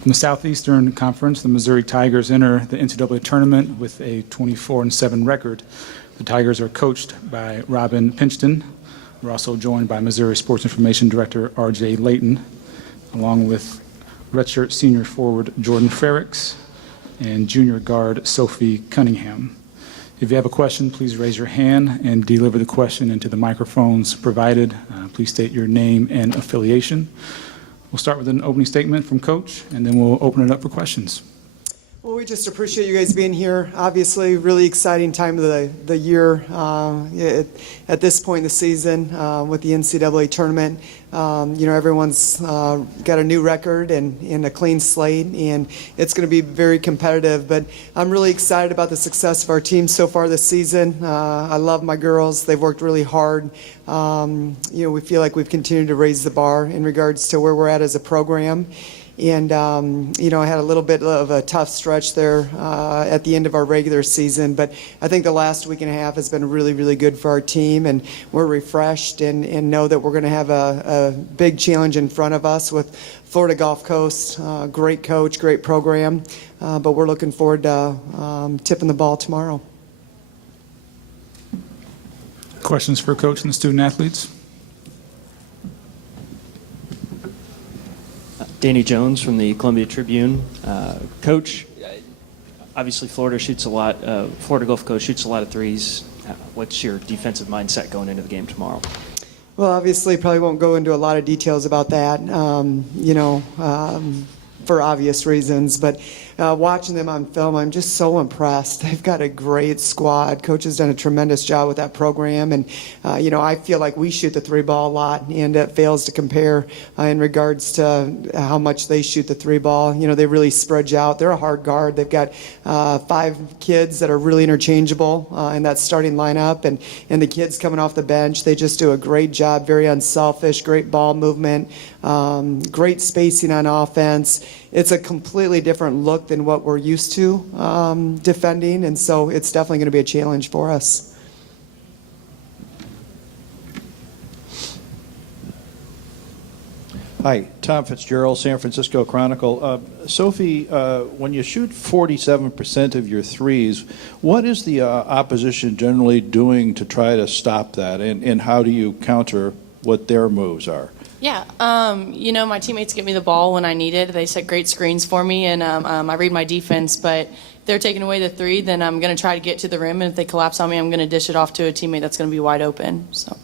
From the Southeastern Conference, the Missouri Tigers enter the NCAA tournament with a 24-7 record. The Tigers are coached by Robin Pinchton. We're also joined by Missouri Sports Information Director R.J. Layton, along with redshirt senior forward Jordan Frericks and junior guard Sophie Cunningham. If you have a question, please raise your hand and deliver the question into the microphones provided. Please state your name and affiliation. We'll start with an opening statement from Coach, and then we'll open it up for questions. Well, we just appreciate you guys being here. Obviously, really exciting time of the year at this point in the season with the NCAA tournament. Everyone's got a new record and a clean slate, and it's going to be very competitive. But I'm really excited about the success of our team so far this season. I love my girls. They've worked really hard. We feel like we've continued to raise the bar in regards to where we're at as a program. And, I had a little bit of a tough stretch there at the end of our regular season. But I think the last week and a half has been really, really good for our team. And we're refreshed and know that we're going to have a big challenge in front of us with Florida Gulf Coast. Great coach, great program. But we're looking forward to tipping the ball tomorrow. Questions for Coach and the student athletes? Danny Jones from the Columbia Tribune. Coach, obviously Florida shoots a lot. Florida Gulf Coast shoots a lot of threes. What's your defensive mindset going into the game tomorrow? Well, obviously, probably won't go into a lot of details about that, for obvious reasons. But watching them on film, I'm just so impressed. They've got a great squad. Coach has done a tremendous job with that program. And, I feel like we shoot the three ball a lot, and it fails to compare in regards to how much they shoot the three ball. They really spread you out. They're a hard guard. They've got 5 kids that are really interchangeable in that starting lineup. And the kids coming off the bench, they just do a great job, very unselfish, great ball movement, great spacing on offense. It's a completely different look than what we're used to defending, and so it's definitely going to be a challenge for us. Hi, Tom Fitzgerald, San Francisco Chronicle. Sophie, when you shoot 47% of your threes, what is the opposition generally doing to try to stop that, and how do you counter what their moves are? Yeah, my teammates get me the ball when I need it. They set great screens for me, and I read my defense. But if they're taking away the three, then I'm going to try to get to the rim. And if they collapse on me, I'm going to dish it off to a teammate that's going to be wide open. So.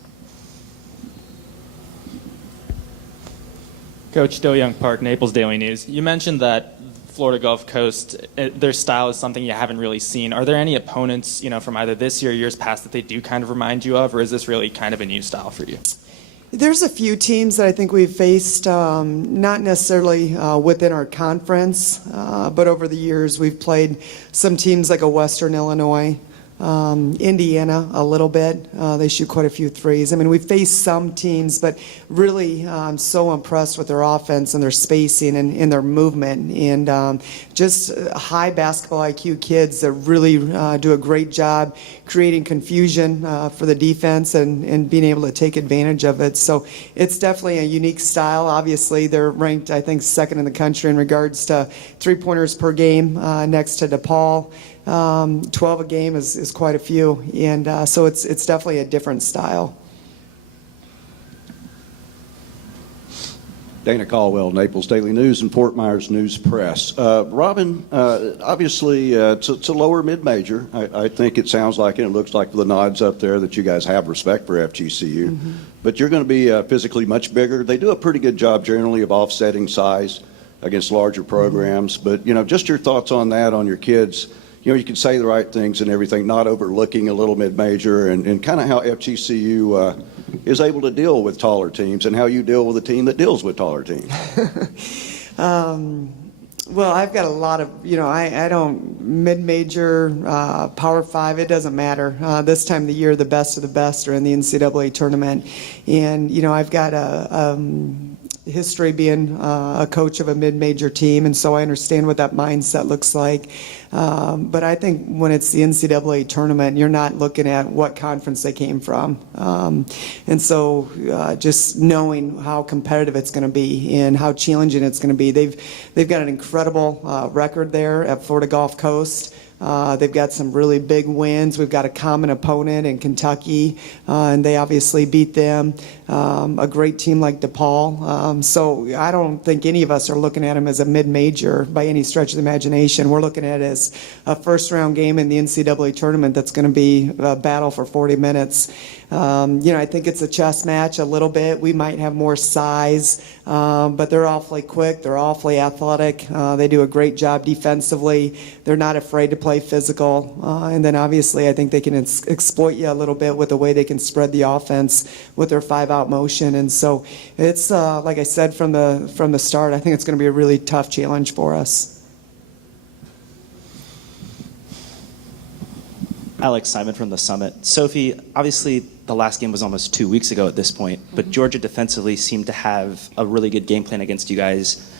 Coach Do-Young Park, Naples Daily News. You mentioned that Florida Gulf Coast, their style is something you haven't really seen. Are there any opponents, from either this year or years past that they do kind of remind you of, or is this really kind of a new style for you? There's a few teams that I think we've faced, not necessarily within our conference, but over the years we've played some teams like a Western Illinois, Indiana a little bit. They shoot quite a few threes. I mean, we've faced some teams, but really I'm so impressed with their offense and their spacing and their movement, and just high basketball IQ kids that really do a great job creating confusion for the defense and being able to take advantage of it. So it's definitely a unique style. Obviously, they're ranked, I think, second in the country in regards to three-pointers per game, next to DePaul. 12 a game is quite a few, and so it's definitely a different style. Dana Caldwell, Naples Daily News and Fort Myers News Press. Robin, obviously it's a lower mid-major. I think it sounds like, and it looks like the nods up there, that you guys have respect for FGCU. Mm-hmm. But you're going to be physically much bigger. They do a pretty good job generally of offsetting size against larger programs. Mm-hmm. But, just your thoughts on that, on your kids. You can say the right things and everything, not overlooking a little mid-major, and kind of how FGCU is able to deal with taller teams and how you deal with a team that deals with taller teams. Well, I've got a lot of, I don't, mid-major, Power 5, it doesn't matter. This time of the year, the best of the best are in the NCAA tournament. And, I've got history being a coach of a mid-major team, and so I understand what that mindset looks like. But I think when it's the NCAA tournament, you're not looking at what conference they came from. And so just knowing how competitive it's going to be and how challenging it's going to be. They've got an incredible record there at Florida Gulf Coast. They've got some really big wins. We've got a common opponent in Kentucky, and they obviously beat them. A great team like DePaul. So I don't think any of us are looking at them as a mid-major by any stretch of the imagination. We're looking at it as a first-round game in the NCAA tournament that's going to be a battle for 40 minutes. I think it's a chess match a little bit. We might have more size, but they're awfully quick. They're awfully athletic. They do a great job defensively. They're not afraid to play physical. And then obviously I think they can exploit you a little bit with the way they can spread the offense with their 5-out motion. And so it's, like I said from the start, I think it's going to be a really tough challenge for us. Alex Simon from the Summit. Sophie, obviously the last game was almost 2 weeks ago at this point, but Georgia defensively seemed to have a really good game plan against you guys.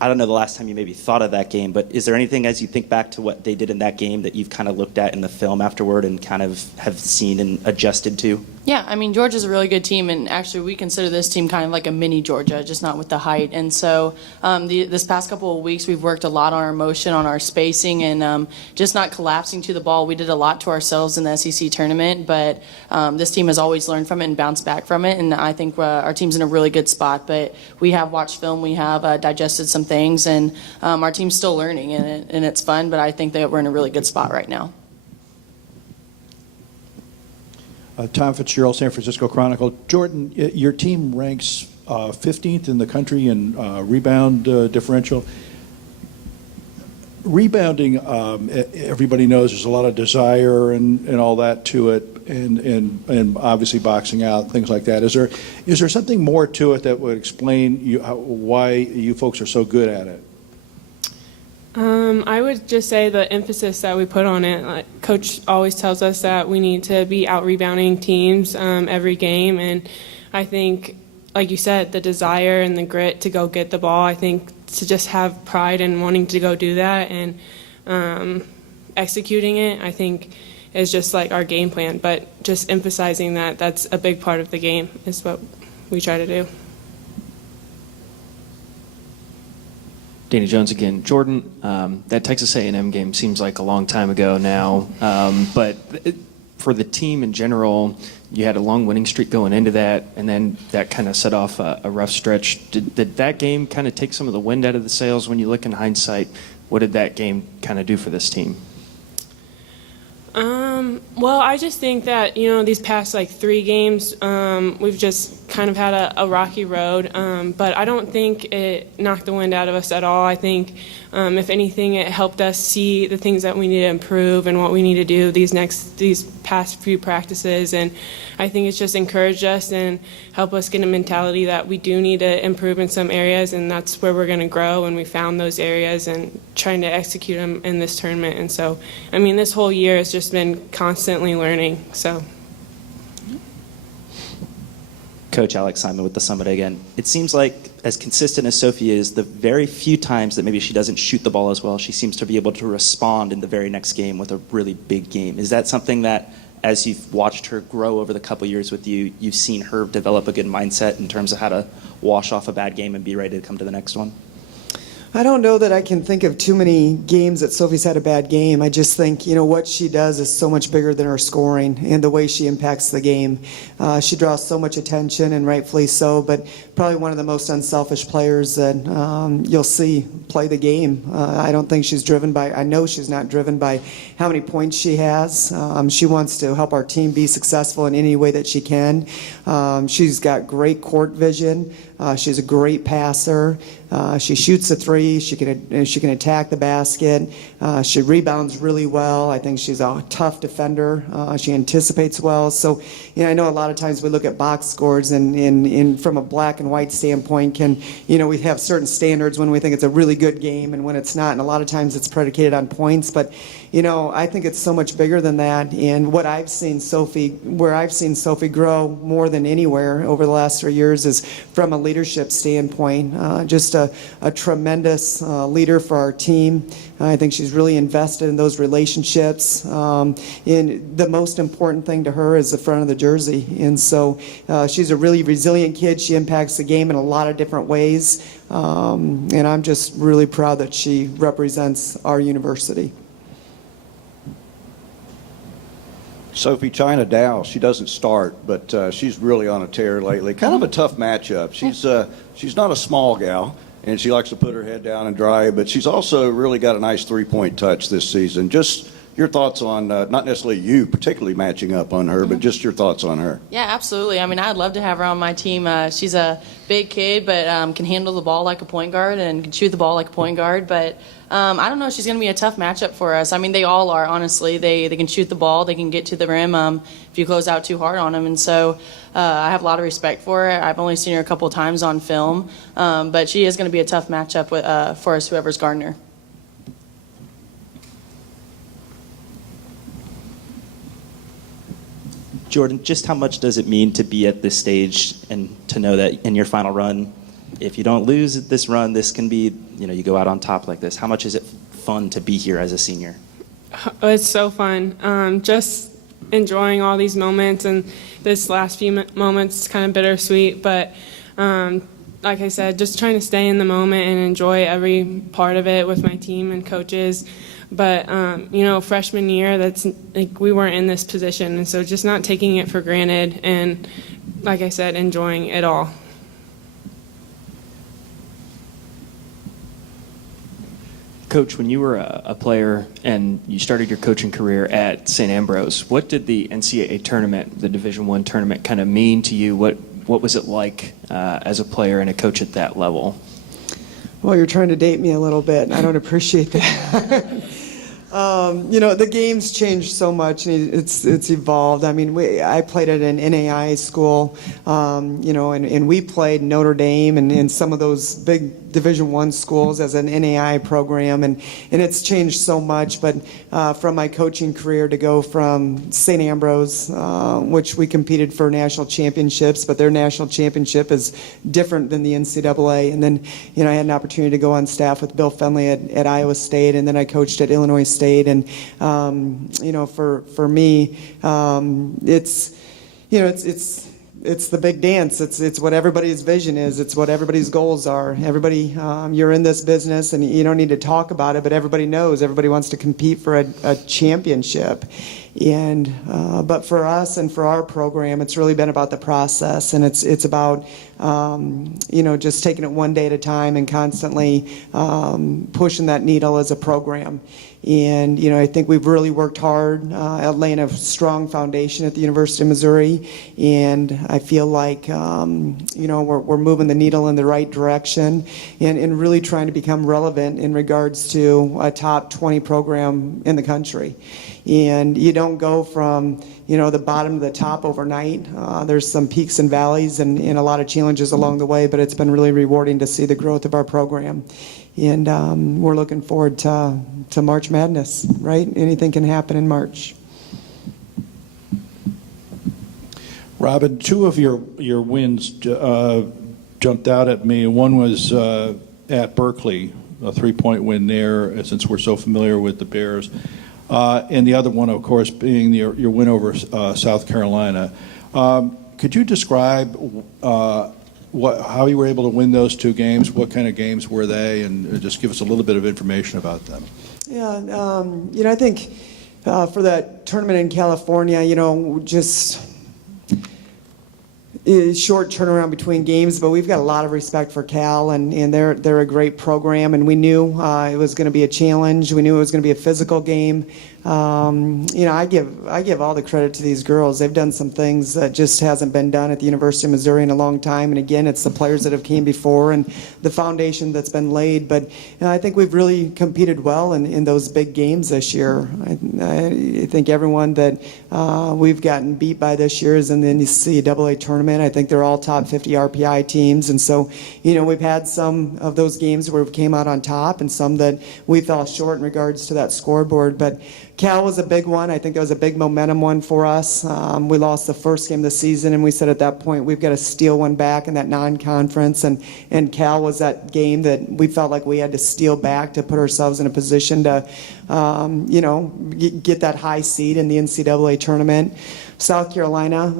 I don't know the last time you maybe thought of that game, but is there anything as you think back to what they did in that game that you've kind of looked at in the film afterward and kind of have seen and adjusted to? Yeah, I mean, Georgia's a really good team, and actually we consider this team kind of like a mini Georgia, just not with the height. And so this past couple of weeks, we've worked a lot on our motion, on our spacing, and just not collapsing to the ball. We did a lot to ourselves in the SEC tournament, but this team has always learned from it and bounced back from it, and I think our team's in a really good spot. But we have watched film, we have digested some things, and our team's still learning, and it's fun, but I think that we're in a really good spot right now. Tom Fitzgerald, San Francisco Chronicle. Jordan, your team ranks 15th in the country in rebound differential. Rebounding, everybody knows there's a lot of desire and all that to it, and obviously boxing out, things like that. Is there something more to it that would explain why you folks are so good at it? I would just say the emphasis that we put on it. Coach always tells us that we need to be out rebounding teams every game, and I think, like you said, the desire and the grit to go get the ball. I think to just have pride in wanting to go do that and executing it, I think, is just like our game plan. But just emphasizing that that's a big part of the game is what we try to do. Danny Jones again. Jordan, that Texas A&M game seems like a long time ago now, but for the team in general, you had a long winning streak going into that, and then that kind of set off a rough stretch. Did that game kind of take some of the wind out of the sails when you look in hindsight? What did that game kind of do for this team? Well, I just think that, these past 3 games, we've just kind of had a rocky road, but I don't think it knocked the wind out of us at all. I think, if anything, it helped us see the things that we need to improve and what we need to do these past few practices, and I think it's just encouraged us and helped us get a mentality that we do need to improve in some areas, and that's where we're going to grow, and we found those areas and trying to execute them in this tournament. And so, I mean, this whole year has just been constantly learning. So, Coach Alex Simon with the Summit again. It seems like, as consistent as Sophie is, the very few times that maybe she doesn't shoot the ball as well, she seems to be able to respond in the very next game with a really big game. Is that something that, as you've watched her grow over the couple years with you, you've seen her develop a good mindset in terms of how to wash off a bad game and be ready to come to the next one? I don't know that I can think of too many games that Sophie's had a bad game. I just think, what she does is so much bigger than her scoring and the way she impacts the game. She draws so much attention, and rightfully so, but probably one of the most unselfish players that you'll see play the game. I don't think she's driven by, I know she's not driven by how many points she has. She wants to help our team be successful in any way that she can. She's got great court vision. She's a great passer. She shoots a three. She can attack the basket. She rebounds really well. I think she's a tough defender. She anticipates well. So, I know a lot of times we look at box scores and from a black and white standpoint, we have certain standards when we think it's a really good game and when it's not. And a lot of times it's predicated on points. But, I think it's so much bigger than that. And where I've seen Sophie grow more than anywhere over the last 3 years is from a leadership standpoint. Just a tremendous leader for our team. I think she's really invested in those relationships. And the most important thing to her is the front of the jersey. And so she's a really resilient kid. She impacts the game in a lot of different ways. And I'm just really proud that she represents our university. Sophie China Dow, she doesn't start, but she's really on a tear lately. Kind of a tough matchup. She's not a small gal, and she likes to put her head down and drive, but she's also really got a nice three-point touch this season. Just your thoughts on, not necessarily you particularly matching up on her, but just your thoughts on her. Yeah, absolutely. I mean, I'd love to have her on my team. She's a big kid, but can handle the ball like a point guard and can shoot the ball like a point guard. But I don't know. She's going to be a tough matchup for us. I mean, they all are, honestly. They can shoot the ball. They can get to the rim if you close out too hard on them. And so I have a lot of respect for her. I've only seen her a couple of times on film. But she is going to be a tough matchup for us, whoever's guarding her. Jordan, just how much does it mean to be at this stage and to know that in your final run, if you don't lose this run, this can be, you go out on top like this. How much is it fun to be here as a senior? It's so fun. Just enjoying all these moments, and this last few moments is kind of bittersweet, but like I said, just trying to stay in the moment and enjoy every part of it with my team and coaches. But, freshman year, that's like we weren't in this position. And so just not taking it for granted and, like I said, enjoying it all. Coach, when you were a player and you started your coaching career at St. Ambrose, what did the NCAA tournament, the Division I tournament, kind of mean to you? What was it like as a player and a coach at that level? Well, you're trying to date me a little bit. I don't appreciate that. The game's changed so much, and it's evolved. I mean, I played at an NAIA school, and we played Notre Dame and some of those big Division I schools as an NAIA program, and it's changed so much. But from my coaching career to go from St. Ambrose, which we competed for national championships, but their national championship is different than the NCAA. And then, I had an opportunity to go on staff with Bill Fenley at Iowa State, and then I coached at Illinois State. And for me, it's the big dance. It's what everybody's vision is. It's what everybody's goals are. Everybody, you're in this business, and you don't need to talk about it, but everybody knows. Everybody wants to compete for a championship. And but for us and for our program, it's really been about the process, and it's about just taking it one day at a time and constantly pushing that needle as a program. And I think we've really worked hard at laying a strong foundation at the University of Missouri, and I feel like we're moving the needle in the right direction and really trying to become relevant in regards to a top 20 program in the country. And you don't go from the bottom to the top overnight. There's some peaks and valleys and a lot of challenges along the way, but it's been really rewarding to see the growth of our program. And we're looking forward to March Madness, right? Anything can happen in March. Robin, two of your wins jumped out at me. One was at Berkeley, a three-point win there, since we're so familiar with the Bears. And the other one, of course, being your win over South Carolina. Could you describe how you were able to win those two games? What kind of games were they? And just give us a little bit of information about them. Yeah, I think for that tournament in California, just short turnaround between games, but we've got a lot of respect for Cal, and they're a great program, and we knew it was going to be a challenge. We knew it was going to be a physical game. I give all the credit to these girls. They've done some things that just hasn't been done at the University of Missouri in a long time. And again, it's the players that have came before and the foundation that's been laid. But I think we've really competed well in those big games this year. I think everyone that we've gotten beat by this year is in the NCAA tournament. I think they're all top 50 RPI teams. And so, we've had some of those games where we came out on top and some that we fell short in regards to that scoreboard. But Cal was a big one. I think that was a big momentum one for us. We lost the first game of the season, and we said at that point we've got to steal one back in that non-conference. And Cal was that game that we felt like we had to steal back to put ourselves in a position to, get that high seed in the NCAA tournament. South Carolina,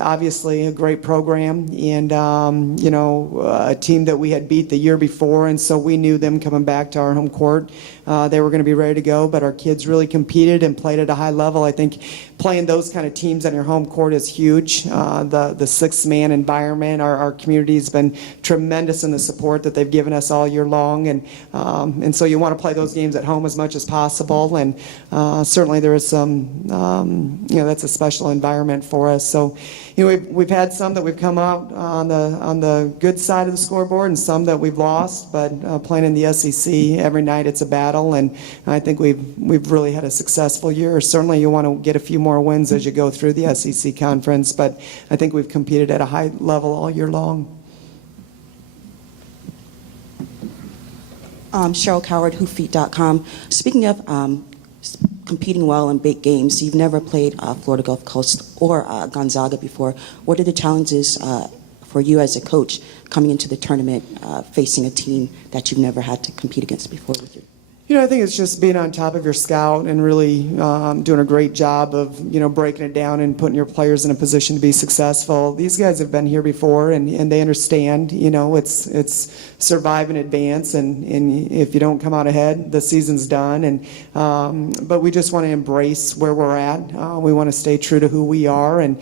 obviously a great program, and a team that we had beat the year before, and so we knew them coming back to our home court. They were going to be ready to go, but our kids really competed and played at a high level. I think playing those kind of teams on your home court is huge. The six-man environment, our community has been tremendous in the support that they've given us all year long, and so you want to play those games at home as much as possible. And certainly there is some, that's a special environment for us. So, we've had some that we've come out on the good side of the scoreboard, and some that we've lost. But playing in the SEC every night, it's a battle, and I think we've really had a successful year. Certainly, you want to get a few more wins as you go through the SEC conference, but I think we've competed at a high level all year long. Cheryl Coward, WhoFeet.com. Speaking of competing well in big games, you've never played Florida Gulf Coast or Gonzaga before. What are the challenges for you as a coach coming into the tournament, facing a team that you've never had to compete against before with you? I think it's just being on top of your scout and really doing a great job of, breaking it down and putting your players in a position to be successful. These guys have been here before, and they understand, it's survive and advance, and if you don't come out ahead, the season's done. But we just want to embrace where we're at. We want to stay true to who we are and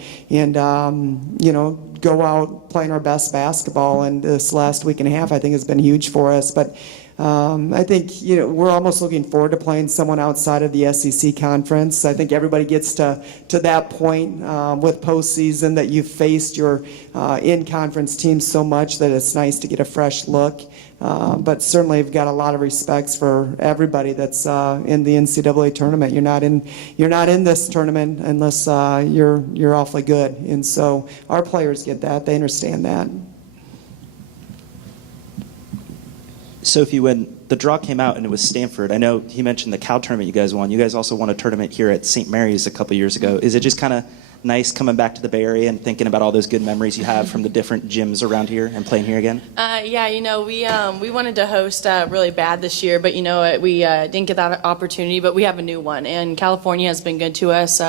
go out playing our best basketball. And this last week and a half, I think, has been huge for us. But I think we're almost looking forward to playing someone outside of the SEC conference. I think everybody gets to that point with postseason that you've faced your in-conference teams so much that it's nice to get a fresh look. But certainly, I've got a lot of respects for everybody that's in the NCAA tournament. You're not in this tournament unless you're awfully good, and so our players get that. They understand that. Sophie, when the draw came out and it was Stanford, I know he mentioned the Cal tournament you guys won. You guys also won a tournament here at St. Mary's a couple years ago. Is it just kind of nice coming back to the Bay Area and thinking about all those good memories you have from the different gyms around here and playing here again? We wanted to host really bad this year, but we didn't get that opportunity. But we have a new one, and California has been good to us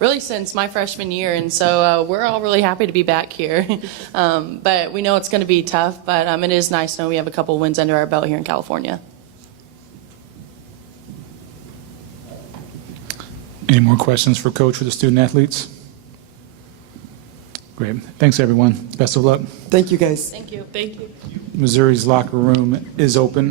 really since my freshman year, and so we're all really happy to be back here. But we know it's going to be tough, but it is nice to know we have a couple wins under our belt here in California. Any more questions for Coach for the student athletes? Great. Thanks, everyone. Best of luck. Thank you, guys. Thank you. Thank you. Missouri's locker room is open.